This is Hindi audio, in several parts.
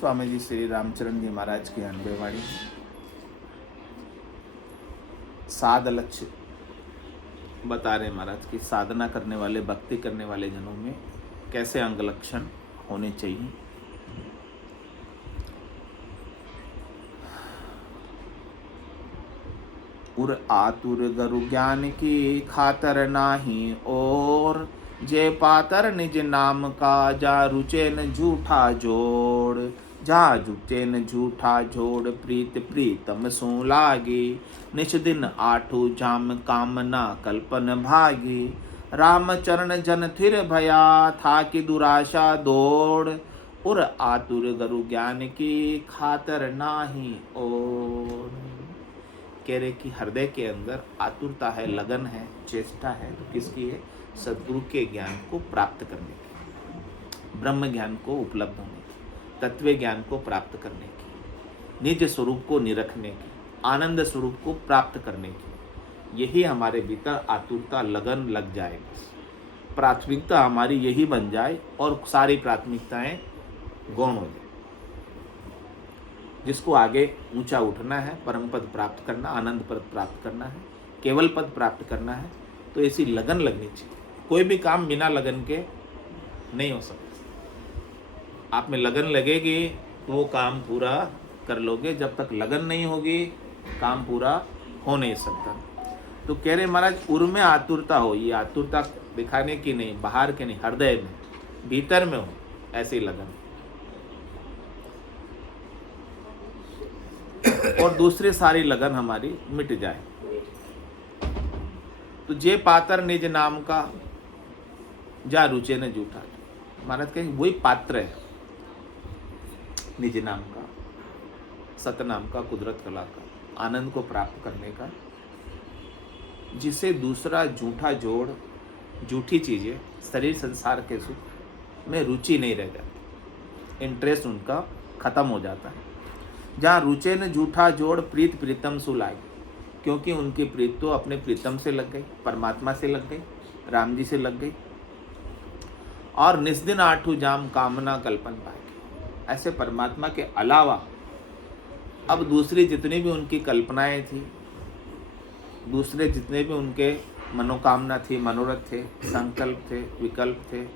स्वामी जी श्री रामचरण जी महाराज की अनबेवाणी साध लक्ष्य बता रहे महाराज की साधना करने वाले भक्ति करने वाले जनों में कैसे अंग लक्षण होने चाहिए। उर आतुर गरु ज्ञान की खातर नाही और जे पातर निज नाम का जा रुचेन झूठा जोड़ जा जुचेन झूठा जोड़ प्रीत प्रीतम सो लागी निश दिन आठू जाम कामना कल्पन भागी राम चरण जन थिर भया था कि दुराशा दौड़ उर आतुर गरु ज्ञान की खातर नाही और कह रहे कि हृदय के अंदर आतुरता है, लगन है, चेष्टा है, तो किसकी है? सद्गुरु के ज्ञान को प्राप्त करने की, ब्रह्म ज्ञान को उपलब्ध होने की, तत्व ज्ञान को प्राप्त करने की, निज स्वरूप को निरखने की, आनंद स्वरूप को प्राप्त करने की। यही हमारे भीतर आतुरता लगन लग जाए, बस प्राथमिकता हमारी यही बन जाए और सारी प्राथमिकताएं गौण हो जाए। जिसको आगे ऊंचा उठना है, परम पद प्राप्त करना, आनंद पद प्राप्त करना है, केवल पद प्राप्त करना है, तो ऐसी लगन लगनी चाहिए। कोई भी काम बिना लगन के नहीं हो सकता। आप में लगन लगेगी तो वो काम पूरा कर लोगे, जब तक लगन नहीं होगी काम पूरा हो नहीं सकता। तो कह रहे महाराज उर में आतुरता हो, ये आतुरता दिखाने की नहीं, बाहर के नहीं, हृदय में भीतर में हो ऐसी लगन। और दूसरी सारी लगन हमारी मिट जाए। तो जे पात्र निज नाम का जा रुचे न जूठा। महाराज कहें वही पात्र है निज नाम का, सतनाम का, कुदरत कला का, आनंद को प्राप्त करने का, जिसे दूसरा झूठा जोड़, झूठी चीजें, शरीर संसार के सुख में रुचि नहीं रह जाती, इंटरेस्ट उनका खत्म हो जाता है। जहाँ रुचे न झूठा जोड़ प्रीत प्रीतम सुलागी, क्योंकि उनकी प्रीत तो अपने प्रीतम से लग गई, परमात्मा से लग गई, राम जी से लग गई। और निस्दिन आठू जाम कामना कल्पन पाएगी। ऐसे परमात्मा के अलावा अब दूसरी जितनी भी उनकी कल्पनाएं थी, दूसरे जितने भी उनके मनोकामना थी, मनोरथ थे, संकल्प थे, विकल्प थे,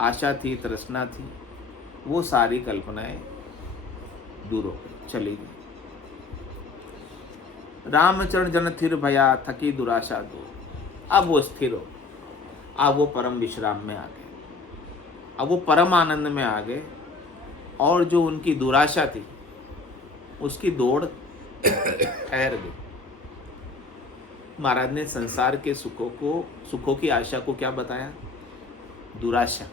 आशा थी, तृष्णा थी, वो सारी कल्पनाएं दूर हो गई, चली गई। रामचरण जन थिर भया थकी दुराशा दो। अब वो स्थिर हो, अब वो परम विश्राम में आ गए, अब वो परम आनंद में आ गए। और जो उनकी दुराशा थी उसकी दौड़ ठहर गई। महाराज ने संसार के सुखों की आशा को क्या बताया? दुराशा।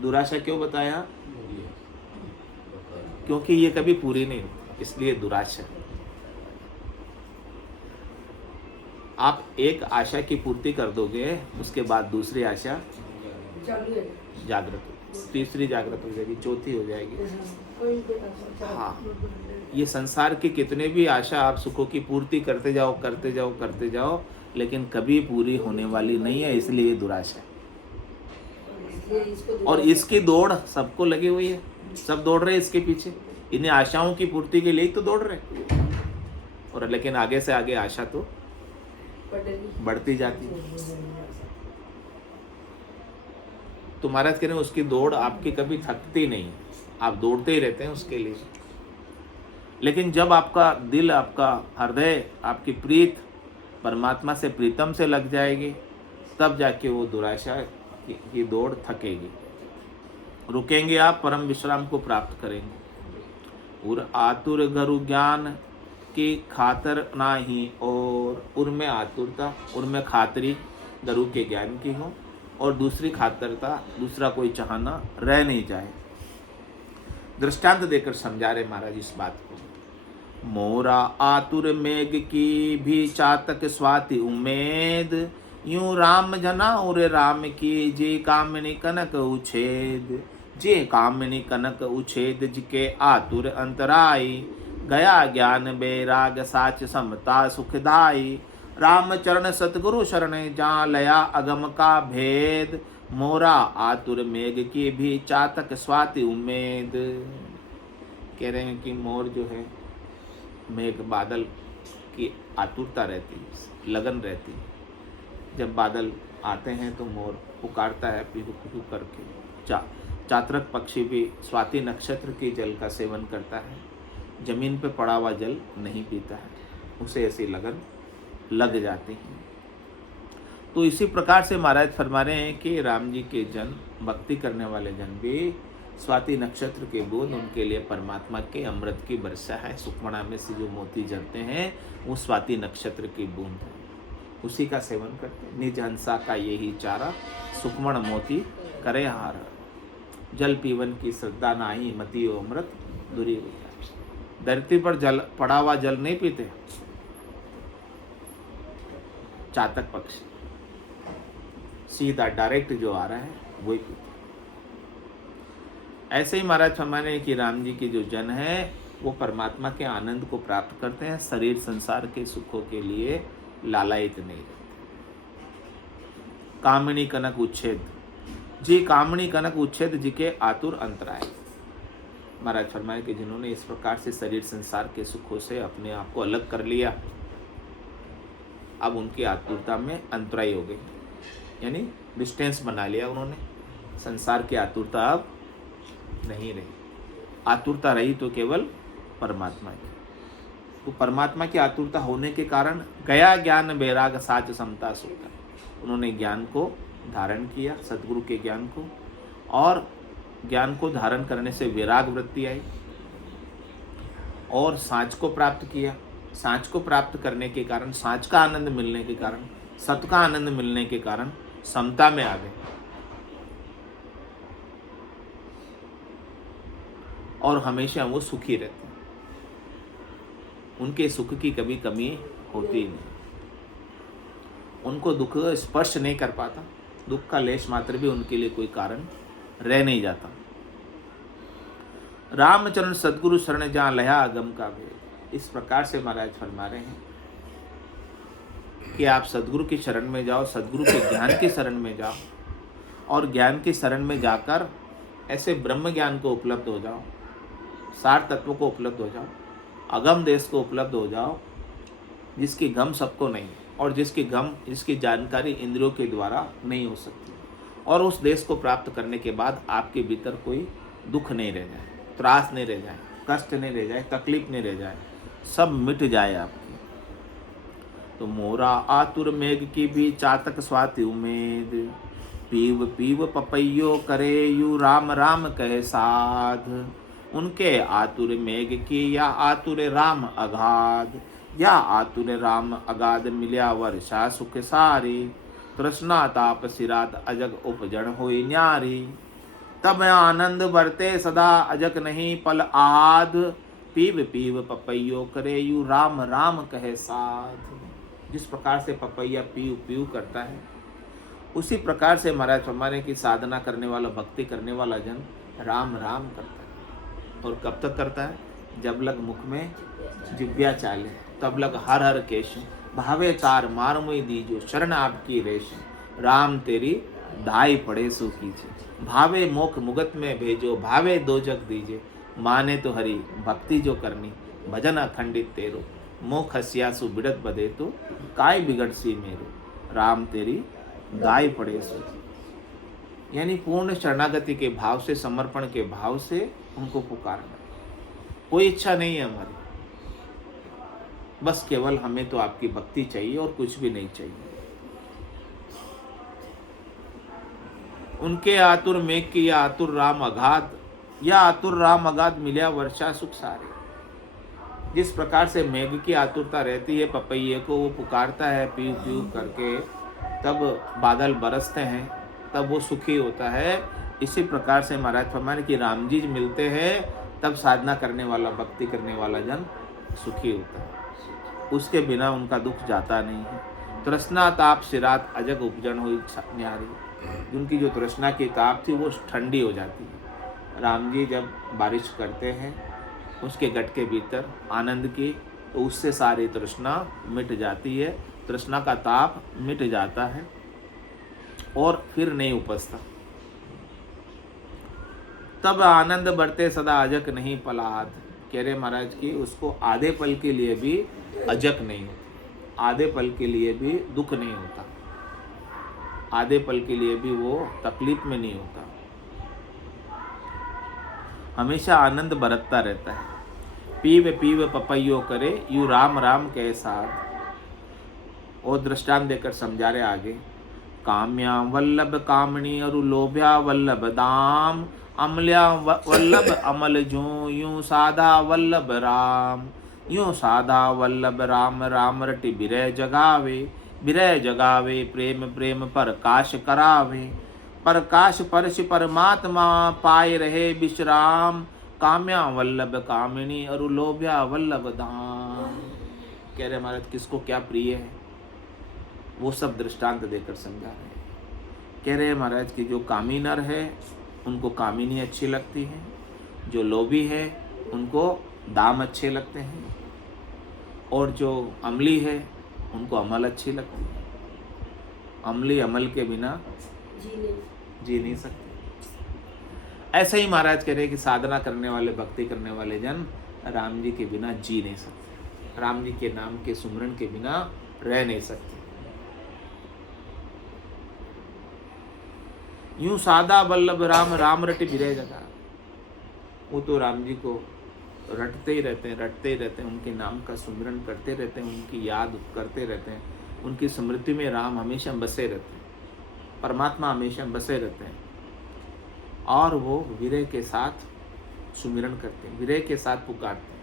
दुराशा क्यों बताया? क्योंकि ये कभी पूरी नहीं होती, इसलिए दुराशा। आप एक आशा की पूर्ति कर दोगे, उसके बाद दूसरी आशा जागृत हो, तीसरी जागृत हो जाएगी, चौथी हो जाएगी। हाँ, ये संसार की कितने भी आशा आप सुखों की पूर्ति करते जाओ करते जाओ करते जाओ, लेकिन कभी पूरी होने वाली नहीं है, इसलिए ये दुराशा है। और इसकी दौड़ सबको लगी हुई है, सब दौड़ रहे हैं इसके पीछे, इन्हें आशाओं की पूर्ति के लिए तो दौड़ रहे। और लेकिन आगे से आगे आशा तो बढ़ती जाती है। तो महाराज कह रहे हैं उसकी दौड़ आपकी कभी थकती नहीं, आप दौड़ते ही रहते हैं उसके लिए। लेकिन जब आपका दिल, आपका हृदय, आपकी प्रीत परमात्मा से, प्रीतम से लग जाएगी, तब जाके वो दुराशा की दौड़ थकेगी, रुकेंगे, आप परम विश्राम को प्राप्त करेंगे। उर आतुर गरु ज्ञान की खातर नाही और उर में आतुरता, उर में खातरी गरु के ज्ञान की हो, और दूसरी खातरता, दूसरा कोई चाहना रह नहीं जाए। दृष्टांत देकर समझा रहे महाराज इस बात को। मोरा आतुर मेघ की भी चातक स्वाति उम्मीद, यूं राम जना और राम की जे कामिनी कनक उछेद, जे कामिनी कनक उछेद जिके आतुर अंतराई, गया ज्ञान बेराग साच समता सुखदाई, राम चरण सतगुरु शरण जा लया अगम का भेद, मोरा आतुर मेघ की भी चातक स्वाति उम्मीद। कह रहे हैं कि मोर जो है मेघ बादल की आतुरता रहती है, लगन रहती है। जब बादल आते हैं तो मोर पुकारता है पीहू पीहू करके। चातरक पक्षी भी स्वाति नक्षत्र के जल का सेवन करता है, जमीन पे पड़ा हुआ जल नहीं पीता है, उसे ऐसी लगन लग जाती है। तो इसी प्रकार से महाराज फरमा रहे हैं कि राम जी के जन, भक्ति करने वाले जन भी स्वाति नक्षत्र के बूंद उनके लिए परमात्मा के अमृत की वर्षा है। सुखमणा में से जो मोती झरते हैं वो स्वाति नक्षत्र की बूंद है, उसी का सेवन करते हैं। निज हंसा का यही चारा, सुखमण मोती करे हार। जल पीवन की श्रद्धा नाही, मति ओ अमृत दूरी हो जाए। धरती पर जल पड़ा हुआ जल नहीं पीते चातक पक्षी, सीधा डायरेक्ट जो आ रहा है वही पीते। ऐसे ही महाराज फरमाने कि राम जी की जो जन है वो परमात्मा के आनंद को प्राप्त करते हैं, शरीर संसार के सुखों के लिए लालायित नहीं रहते। कामिनी कनक उच्छेद जी, कामिनी कनक उच्छेद जी के आतुर अंतराय। महाराज फरमाए कि जिन्होंने इस प्रकार से शरीर संसार के सुखों से अपने आप को अलग कर लिया, अब उनकी आतुरता में अंतराय हो गई, यानी डिस्टेंस बना लिया उन्होंने। संसार की आतुरता अब नहीं रही, आतुरता रही तो केवल परमात्मा की। तो परमात्मा की आतुरता होने के कारण गया ज्ञान बैराग साच समता सोता, उन्होंने ज्ञान को धारण किया, सदगुरु के ज्ञान को, और ज्ञान को धारण करने से वैराग वृत्ति आई और सांच को प्राप्त किया। सांच को प्राप्त करने के कारण, सांच का आनंद मिलने के कारण, सत का आनंद मिलने के कारण समता में आ गए और हमेशा वो सुखी रहते हैं, उनके सुख की कभी कमी होती ही नहीं, उनको दुख स्पर्श नहीं कर पाता, दुख का लेश मात्र भी उनके लिए कोई कारण रह नहीं जाता। रामचरण सदगुरु शरण जहाँ लया अगम का भेद। इस प्रकार से महाराज फरमा रहे हैं कि आप सदगुरु की शरण में जाओ, सदगुरु के ज्ञान की शरण में जाओ, और ज्ञान की शरण में जाकर ऐसे ब्रह्म ज्ञान को उपलब्ध हो जाओ, सार तत्व को उपलब्ध हो जाओ, अगम देश को उपलब्ध हो जाओ, जिसकी गम सबको नहीं और जिसकी जानकारी इंद्रियों के द्वारा नहीं हो सकती। और उस देश को प्राप्त करने के बाद आपके भीतर कोई दुख नहीं रह जाए, त्रास नहीं रह जाए, कष्ट नहीं रह जाए, तकलीफ नहीं रह जाए, सब मिट जाए आपकी। तो मोरा आतुर मेघ की भी चातक स्वाति उमेद, पीव पीव पपैयो करे यू राम राम कहे साध। उनके आतुर मेघ की या आतुर राम अगाध, या आतुर राम अगाध मिल्या वर्षा सुख सारी। तृष्णा ताप सिरात अजग उपजन होई न्यारी, तब आनंद बरते सदा अजक नहीं पल आद। पीव पीव पपैयो करे यू राम राम कहे साध। जिस प्रकार से पपैया पीव पीव करता है, उसी प्रकार से महाराज फरमाने की साधना करने वाला, भक्ति करने वाला जन राम राम करता है। और कब तक करता है? जब लग मुख में जिव्या चाले, तब लग हर हर केश। भावे तार मार मुई दीजो, शरण आपकी रेश। राम तेरी दाई पड़े सो कीजे, भावे मोख मुगत में भेजो। भावे दो जग दीजे, माने तो हरि भक्ति जो करनी। भजन अखंडित तेरो, मोख हसियासु बिड़त बदे तो। काय बिगड़ सी मेरो, राम तेरी दाई पड़े सो। यानी पूर्ण शरणागति के भाव से, समर्पण के भाव से उनको पुकारना। कोई इच्छा नहीं है हमारी, बस केवल हमें तो आपकी भक्ति चाहिए और कुछ भी नहीं चाहिए। उनके आतुर मेघ की या आतुर राम अगाध, या आतुर राम अगाध मिल्या वर्षा सुख सारे। जिस प्रकार से मेघ की आतुरता रहती है पपैये को, वो पुकारता है पीऊ पीऊ करके, तब बादल बरसते हैं, तब वो सुखी होता है। इसी प्रकार से महाराज फरमाने कि राम जी मिलते हैं तब साधना करने वाला, भक्ति करने वाला जन सुखी होता है, उसके बिना उनका दुख जाता नहीं है। तृष्णा ताप सिरात अजग उपजन हुई न्यारी। उनकी जो तृष्णा की ताप थी वो ठंडी हो जाती है। राम जी जब बारिश करते हैं उसके गट के भीतर आनंद की, तो उससे सारी तृष्णा मिट जाती है, तृष्णा का ताप मिट जाता है और फिर नहीं उपजता। तब आनंद बढ़ते सदा अजक नहीं पलाद। कह रहे महाराज कि उसको आधे पल के लिए भी अजक नहीं होती, आधे पल के लिए भी दुख नहीं होता, आधे पल के लिए भी वो तकलीफ में नहीं होता, हमेशा आनंद बरतता रहता है। पीव पीव पपैयो करे यू राम राम के साथ। और दृष्टांत देकर समझा रहे आगे, काम्या वल्लभ कामणी और लोभ्या वल्लभ दाम, अमल्या वल्लभ अमल जो यूं साधा वल्लभ राम। यूं साधा वल्लभ राम राम रटि बिरह जगावे, बिरह जगावे प्रेम प्रेम प्रकाश करावे। प्रकाश परश परमात्मा पाए रहे विश्राम, काम्या वल्लभ कामिनी और लोभ्या वल्लभ धाम। कह रहे महाराज किसको क्या प्रिय है वो सब दृष्टांत देकर समझा रहे हैं। कह रहे महाराज कि जो कामी नर है उनको कामिनी अच्छी लगती है, जो लोभी है उनको दाम अच्छे लगते हैं, और जो अमली है उनको अमल अच्छी लगती है। अमली अमल के बिना जी नहीं सकते। ऐसे ही महाराज कह रहे कि साधना करने वाले, भक्ति करने वाले जन राम जी के बिना जी नहीं सकते, राम जी के नाम के सुमरन के बिना रह नहीं सकते। यूं सादा वल्लभ राम राम रटि बिरह जगा। वो तो राम जी को रटते ही रहते हैं, रटते ही रहते हैं, उनके नाम का सुमिरन करते रहते हैं, उनकी याद करते रहते हैं, उनकी स्मृति में राम हमेशा बसे रहते हैं, परमात्मा हमेशा बसे रहते हैं, और वो विरह के साथ सुमिरन करते हैं, विरह के साथ पुकारते हैं,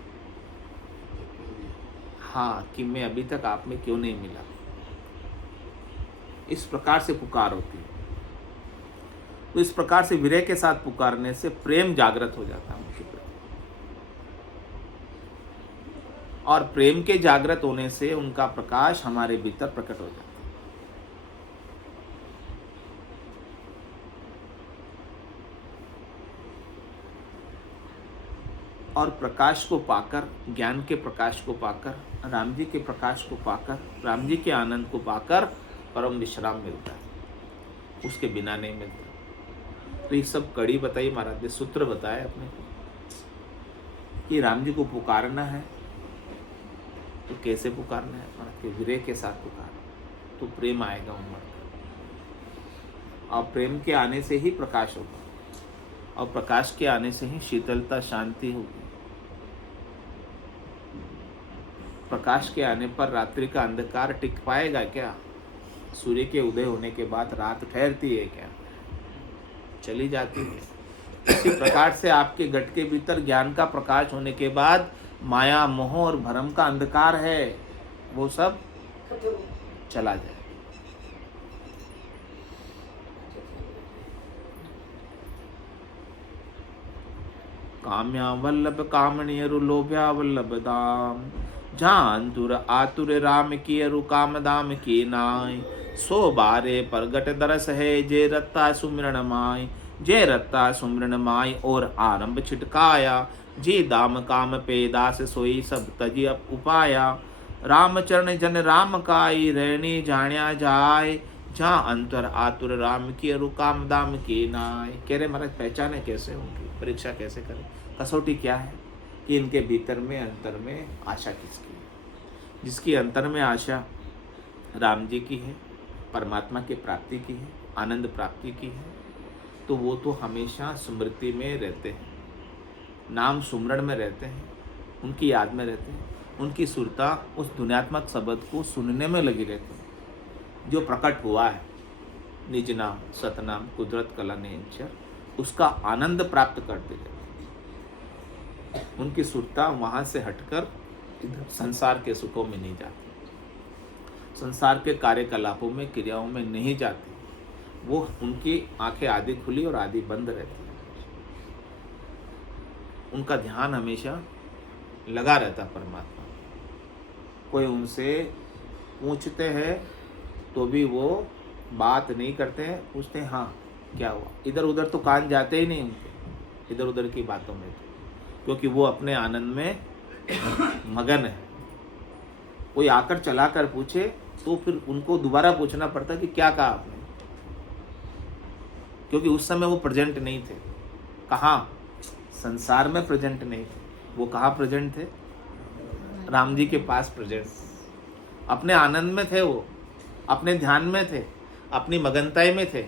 हाँ कि मैं अभी तक आप में क्यों नहीं मिला। इस प्रकार से पुकार होती है। तो इस प्रकार से विरह के साथ पुकारने से प्रेम जागृत हो जाता है उनके प्रति, और प्रेम के जागृत होने से उनका प्रकाश हमारे भीतर प्रकट हो जाता है। और प्रकाश को पाकर, ज्ञान के प्रकाश को पाकर, राम जी के प्रकाश को पाकर, राम जी के आनंद को पाकर परम विश्राम मिलता है, उसके बिना नहीं मिलता। तो ये सब कड़ी बताई महाराज ने, सूत्र बताए अपने को कि राम जी को पुकारना है तो कैसे पुकारना है, महाराज के विरह के साथ पुकार, तो प्रेम आएगा उमड़ कर, और प्रेम के आने से ही प्रकाश होगा, और प्रकाश के आने से ही शीतलता शांति होगी। प्रकाश के आने पर रात्रि का अंधकार टिक पाएगा क्या? सूर्य के उदय होने के बाद रात ठहरती है क्या? चली जाती है। इसी प्रकार से आपके घट के भीतर ज्ञान का प्रकाश होने के बाद माया मोह और भ्रम का अंधकार है, वो सब चला जाए। काम्या वल्लभ कामणी अरु लोभ्या वल्लभ दाम, जान तुर आतुर राम की अरु काम दाम की नाय। सो बारे प्रगट दरस है जे रत्ता सुमिरन माय, जे रत्ता सुमिरन माय और आरंभ छिटकाया। जी दाम काम पे दास सोई सब तजी उपाया। राम चरण जन राम काई रहनी जाण्या जाय, जहाँ अंतर आतुर राम की अरु काम दाम की नाय। कह रहे महाराज पहचाने कैसे होंगी, परीक्षा कैसे करें, कसौटी क्या है कि इनके भीतर में अंतर में आशा किसकी है? जिसकी अंतर में आशा राम जी की है, परमात्मा की प्राप्ति की है, आनंद प्राप्ति की है, तो वो तो हमेशा स्मृति में रहते हैं, नाम सुमरण में रहते हैं, उनकी याद में रहते हैं, उनकी सुरता उस दुनियात्मक शब्द को सुनने में लगी रहती है जो प्रकट हुआ है, निज नाम सतनाम कुदरत कला नेचर, उसका आनंद प्राप्त करते रहते हैं। उनकी सुरता वहाँ से हटकर इधर संसार के सुखों में नहीं जाती, संसार के कार्यकलापों में, क्रियाओं में नहीं जाती, वो उनकी आंखें आधी खुली और आधी बंद रहती है। उनका ध्यान हमेशा लगा रहता परमात्मा। कोई उनसे पूछते हैं तो भी वो बात नहीं करते हैं, पूछते हैं हाँ क्या हुआ, इधर उधर तो कान जाते ही नहीं उनके इधर उधर की बातों में, क्योंकि वो अपने आनंद में मगन है। कोई आकर चला कर पूछे तो फिर उनको दोबारा पूछना पड़ता कि क्या कहा आपने, क्योंकि उस समय वो प्रेजेंट नहीं थे। कहाँ? संसार में प्रेजेंट नहीं थे, वो कहाँ प्रेजेंट थे? राम जी के पास प्रेजेंट, अपने आनंद में थे, वो अपने ध्यान में थे, अपनी मगनताई में थे।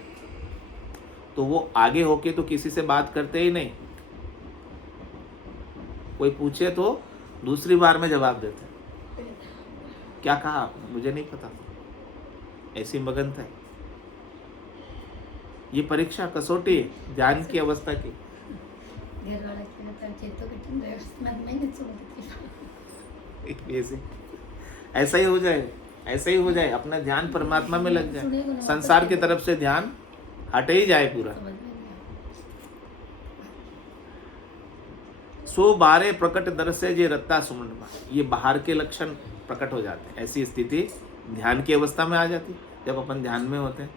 तो वो आगे होके तो किसी से बात करते ही नहीं, कोई पूछे तो दूसरी बार में जवाब देते। क्या कहा आपने? मुझे नहीं पता, ऐसी मगन था। ये परीक्षा कसौटी है ध्यान की अवस्था की। ऐसा ही हो जाए, ऐसा ही हो जाए, अपना ध्यान परमात्मा में लग जाए, संसार की तरफ से ध्यान हटे ही जाए पूरा। सो बारे प्रकट दर से जे रत्ता सुमन, ये बाहर के लक्षण प्रकट हो जाते हैं। ऐसी स्थिति ध्यान की अवस्था में आ जाती। जब अपन ध्यान में होते हैं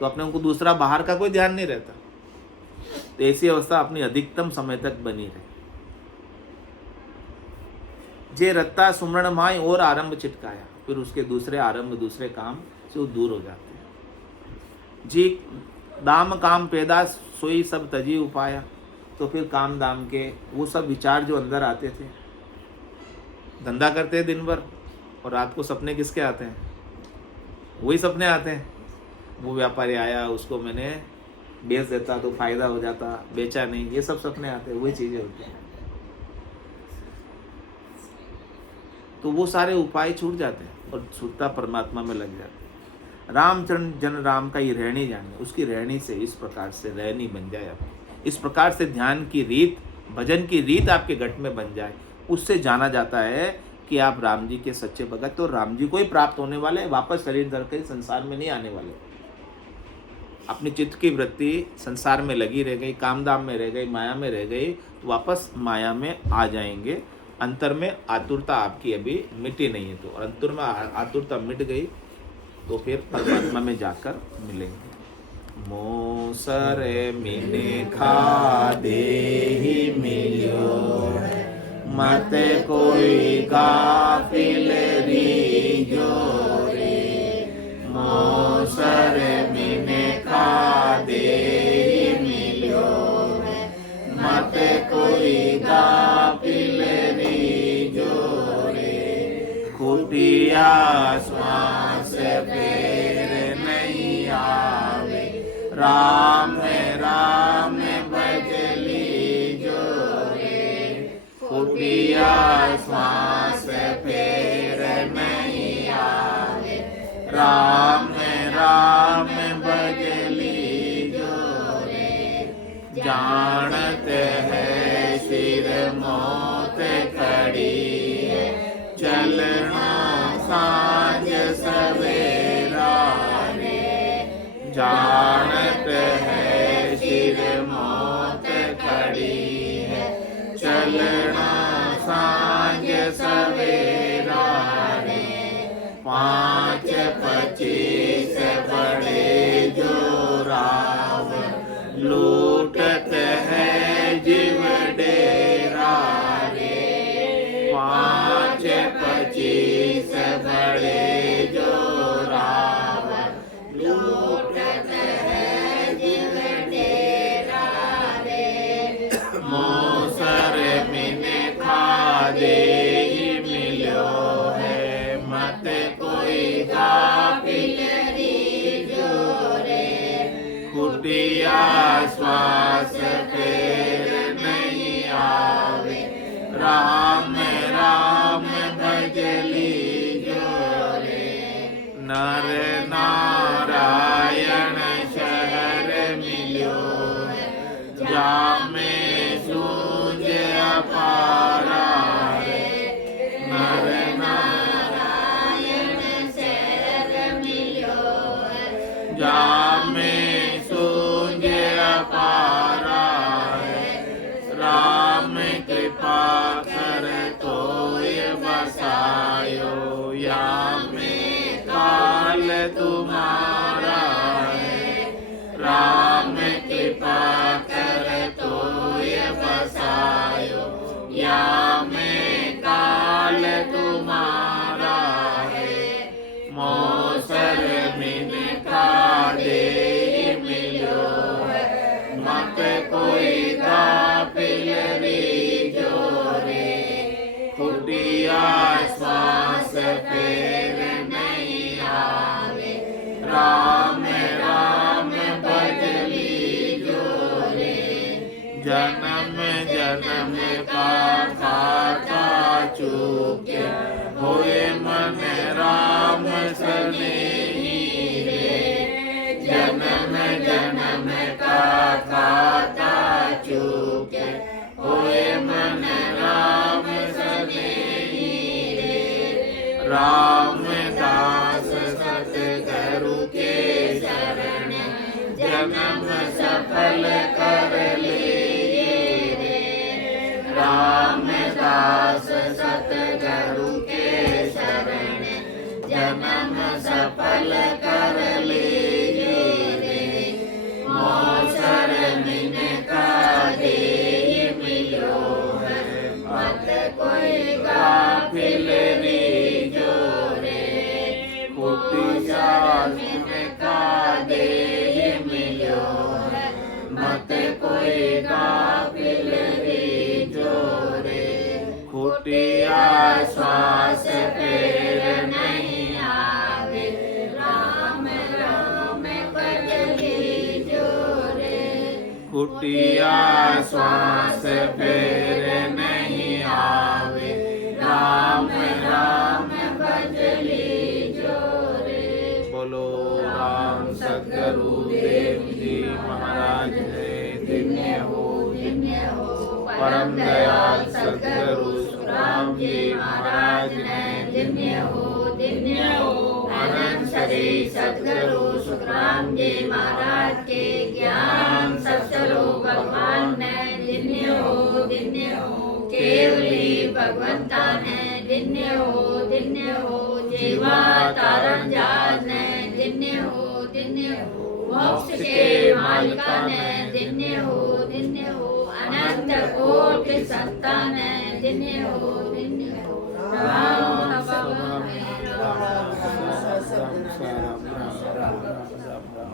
तो अपने को दूसरा बाहर का कोई ध्यान नहीं रहता। तो ऐसी अवस्था अपनी अधिकतम समय तक बनी रहे। जे रत्ता सुमरण माय और आरंभ चिटकाया, फिर उसके दूसरे आरंभ, दूसरे काम से वो दूर हो जाते हैं। जी दाम काम पैदा सोई सब तजी उपाया, तो फिर काम दाम के वो सब विचार जो अंदर आते थे, धंधा करते हैं दिन भर और रात को सपने किसके आते हैं? वही सपने आते हैं। वो व्यापारी आया, उसको मैंने बेच देता तो फायदा हो जाता, बेचा नहीं, ये सब सपने आते हैं, वही चीजें होती हैं। तो वो सारे उपाय छूट जाते हैं और छूटता परमात्मा में लग जाते हैं। रामचरण जन राम का ये रहनी जाने, उसकी रहनी से इस प्रकार से रहनी बन जाए आपकी, इस प्रकार से ध्यान की रीत, भजन की रीत आपके घट में बन जाए। उससे जाना जाता है कि आप राम जी के सच्चे भगत, तो राम जी को ही प्राप्त होने वाले, वापस शरीर धर के संसार में नहीं आने वाले। अपनी चित्त की वृत्ति संसार में लगी रह गई, काम दाम में रह गई, माया में रह गई, तो वापस माया में आ जाएंगे। अंतर में आतुरता आपकी अभी मिटी नहीं है, तो अंतर में आतुरता मिट गई तो फिर परमात्मा में जाकर मिलेंगे। मोसरे मिने खा दे ही मिलियो, मत कोई गाफिल रीजो रे। मोसरे मिने खा दे ही मिलियो, मत कोई गाफिल रीजो रे। कुटिया श्वास फेर नहीं आवे, राम राम भजली जो रे। कुटिया श्वास फेर नहीं आवे, राम राम भजली जो रे। जानत है सिर मौत खड़ी है, चलना सांझ सवेरा रे। जानत है सिर मौत खड़ी है, चलना सांझ सवेरा रे। 5-25 बड़े जो राव, लूटत है जीव डेरा रे। 5-25 बड़े जो राव, लूटत है जीव डेरा रे। मोसर मिने खा दे ही मिलो है, मत कोई गाफिल रीजो रे। कुटिया श्वास फेर नहीं आवे, राम राम भजली जो रे। नर नारायण शहर मिलो है, जामे सूझ अपारा रे। नर नारायण शहर मिलो है, जामे सूझ अपारा है। राम कृपा कर तोय बसायो, या में काल तुम्हारा है। राम कृपा कर तोय बसायो, या में काल तुम्हारा है। मोसर मिन खा दे मिलो है, मत कोई गाफिल रीजो रे। जन्म जन्म का खाता चूके, होए मन राम सनेही रे। जन्म जन्म का खाता चूके, होए मन राम सनेही रे। रामदास सतगुरु के शरण, जन्म सफल कर लिए रे। रामदास सतगुरु के शरण, जन्म सफल कर लिए रे। मौसर मिन का देहि मिलो है, मत कोई गाफिल रीझो रे। कुटिया मिन का देहि मिलो है, मत कोई गाफिल रीझो रे। कुटिया श्वास फेर नहीं आवे, राम राम पद लीजो रे। कुटिया श्वास फेर नहीं आवे, राम राम भज लीजो रे। बोलो राम सतगुरु देव जी महाराज ने धन्य हो परम दयाल सतगुरु सुखराम जी महाराज ने धन्य हो अनंत श्री सतगुरु सुखराम जी महाराज के ज्ञान सबसरो भगवान ने धन्य हो केवली भगवंता ने धन्य हो जीवा तारण जात ने धन्य हो मोक्ष के मालिका ने धन्य हो अनंत कोटि संतान ने धन्य हो राम भगवान